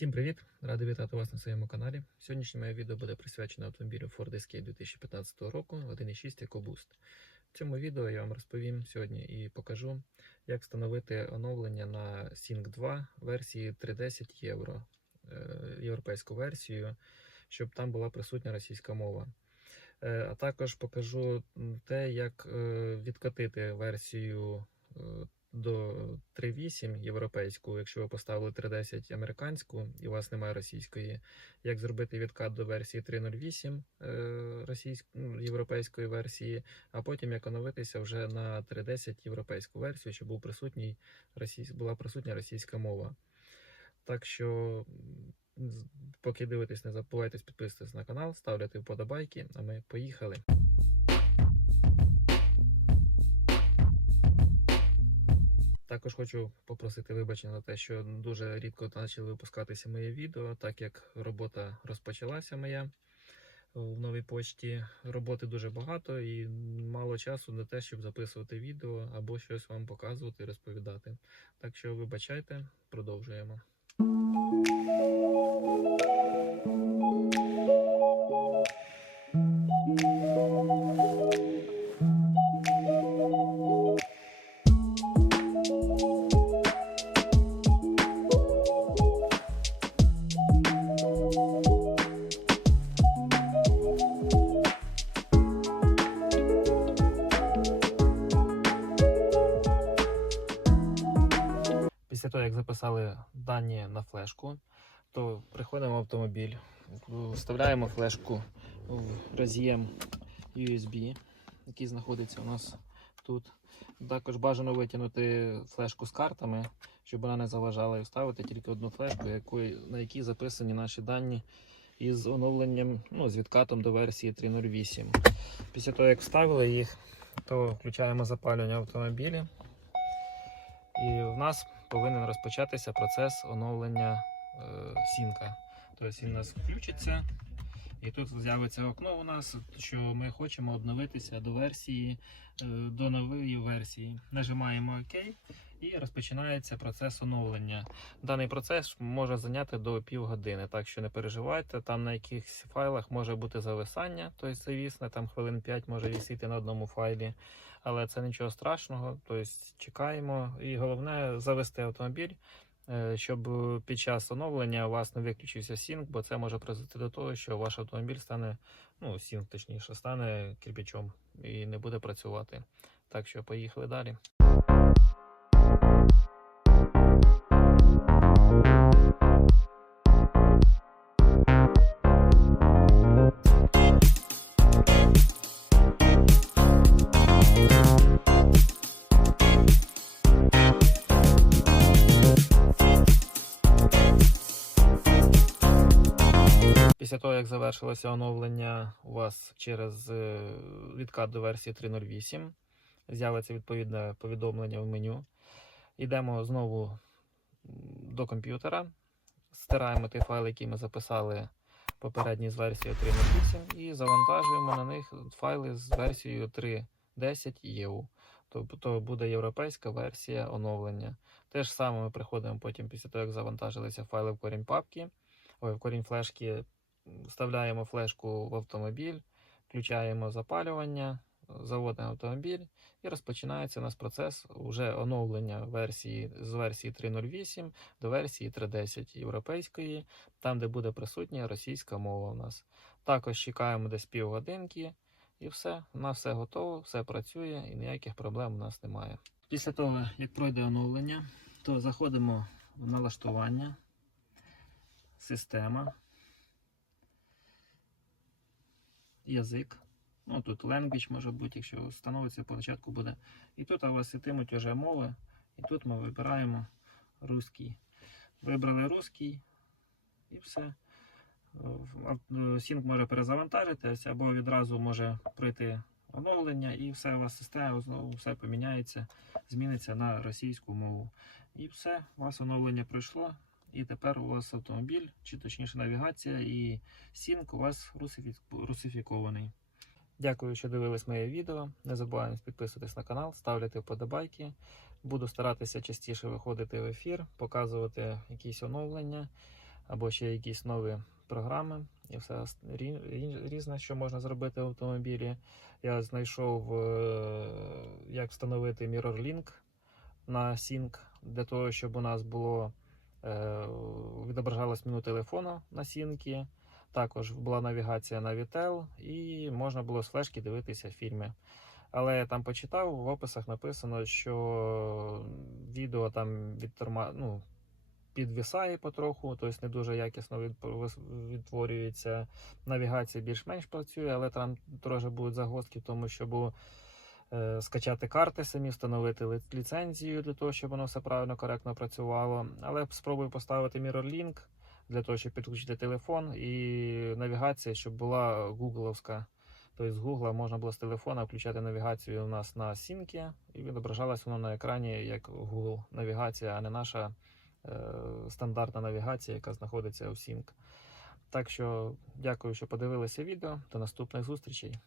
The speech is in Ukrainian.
Всім привіт! Радий вітати вас на своєму каналі. Сьогоднішнє моє відео буде присвячено автомобілю Ford Escape 2015 року 1.6 EcoBoost. В цьому відео я вам розповім сьогодні і покажу, як встановити оновлення на Sync 2 версії 310 євро, е, європейську версію, щоб там була присутня російська мова. Е, А також покажу те, як е, відкатити версію до 3.8 європейську, якщо ви поставили 3.10 американську і у вас немає російської, як зробити відкат до версії 3.08 е, ну, європейської версії, а потім як оновитися вже на 3.10 європейську версію, щоб був присутній була присутня російська мова. Так що, поки дивитесь, не забувайте підписуватись на канал, ставляти вподобайки, а ми поїхали. Також хочу попросити вибачення за те, що дуже рідко почали випускатися мої відео, так як робота розпочалася моя в новій почті. Роботи дуже багато і мало часу на те, щоб записувати відео або щось вам показувати і розповідати. Так що вибачайте, продовжуємо. Після того, як записали дані на флешку, то приходимо в автомобіль, вставляємо флешку в роз'єм USB, який знаходиться у нас тут. Також бажано витягнути флешку з картами, щоб вона не заважала, і вставити тільки одну флешку, на якій записані наші дані із оновленням, ну, з відкатом до версії 3.08. Після того, як вставили їх, то включаємо запалювання автомобіля. І в нас повинен розпочатися процес оновлення е, сінка. Тобто він у нас включиться, і тут з'явиться окно у нас, що ми хочемо обновитися до версії, е, до нової версії. Нажимаємо ОК і розпочинається процес оновлення. Даний процес може зайняти до півгодини, так що не переживайте. Там на якихось файлах може бути зависання, тобто це вісне, там хвилин 5 може вісіти на одному файлі. Але це нічого страшного, тобто чекаємо. І головне завести автомобіль, е, щоб під час оновлення у вас не виключився сінк, бо це може призвести до того, що ваш автомобіль стане, ну, сінк точніше, стане кирпичом і не буде працювати. Так що поїхали далі. Після того, як завершилося оновлення у вас через е, відкат до версії 3.08, з'явиться відповідне повідомлення в меню. Йдемо знову до комп'ютера, стираємо ті файли, які ми записали попередні з версією 3.08, і завантажуємо на них файли з версією 3.10 EU. Тобто буде європейська версія оновлення. Те ж саме ми приходимо потім після того, як завантажилися файли в корінь папки, ой, в корінь флешки, вставляємо флешку в автомобіль, включаємо запалювання, заводимо автомобіль і розпочинається у нас процес уже оновлення версії з версії 3.08 до версії 3.10 європейської, там де буде присутня російська мова у нас. Також чекаємо десь півгодинки і все, у нас все готово, все працює і ніяких проблем у нас немає. Після того, як пройде оновлення, то заходимо в налаштування, система, язик. Ну, тут language може бути, якщо встановиться, спочатку буде. І тут у вас мови. І тут ми вибираємо русський. Вибрали русський і все. Сінк може перезавантажитись або відразу може пройти оновлення, і все у вас система знову все поміняється, зміниться на російську мову. І все, у вас оновлення пройшло. І тепер у вас автомобіль, чи точніше навігація, і сінк у вас русифікований. Дякую, що дивились моє відео. Не забуваємо підписуватись на канал, ставляти вподобайки. Буду старатися частіше виходити в ефір, показувати якісь оновлення. або ще якісь нові програми і все різне, що можна зробити в автомобілі. Я знайшов, е, як встановити MirrorLink на Sync для того, щоб у нас було е, відображалось меню телефону на сінки. Також була навігація на Vitel і можна було з флешки дивитися фільми. Але я там почитав, в описах написано, що відео там відторма, ну, підвисає потроху, тобто не дуже якісно від, відтворюється. Навігація більш-менш працює, але там теж будуть загвоздки в тому, щоб е, скачати карти самі, встановити ліцензію для того, щоб воно все правильно, коректно працювало. Але спробую поставити MirrorLink для того, щоб підключити телефон і навігація, щоб була гугловська. Тобто з Google можна було з телефона включати навігацію у нас на сімки, і відображалось воно на екрані як Google навігація, а не наша е, стандартна навігація, яка знаходиться у Sync. Так що дякую, що подивилися відео. До наступних зустрічей.